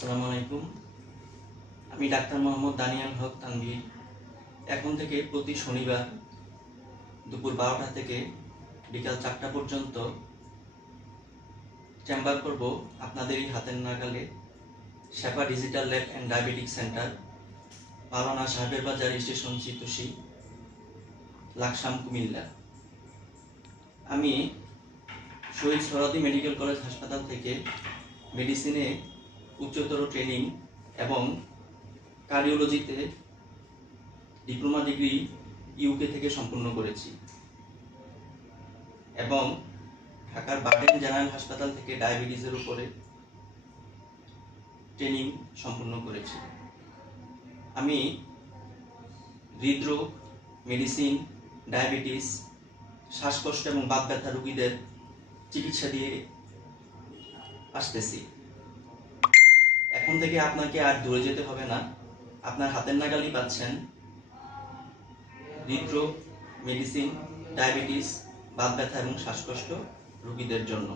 আসসালামু আলাইকুম। আমি ডাক্তার মোহাম্মদ দানিয়াল হক তানভীর। এখন থেকে প্রতি শনিবার দুপুর 12টা থেকে বিকাল 4টা পর্যন্ত চেম্বার করব আপনাদের এই হাতের নাগালে Shefa digital lab and diabetic centre, পালনা সাহেবের বাজার স্টেশন চিতোষী, লাকসাম, কুমিল্লা। আমি শহীদ সোহরাওয়ার্দী মেডিকেল কলেজ হাসপাতাল থেকে মেডিসিনে উচ্চতর ট্রেনিং এবং কার্ডিওলজিতে ডিপ্লোমা ডিগ্রি ইউকে থেকে সম্পূর্ণ করেছি এবং ঢাকার বার্ডেন জেনারেল হাসপাতাল থেকে ডায়াবেটিসের উপরে ট্রেনিং সম্পূর্ণ করেছি। আমি হৃদরোগ, মেডিসিন, ডায়াবেটিস, শ্বাসকষ্ট এবং বাত ব্যথা রোগীদের চিকিৎসা দিয়ে আসতেছি। এখন থেকে আপনাকে আর দূরে যেতে হবে না, আপনার হাতের নাগালই পাচ্ছেন হৃদরোগ, মেডিসিন, ডায়াবেটিস, বাত ব্যথা এবং শ্বাসকষ্ট রোগীদের জন্য।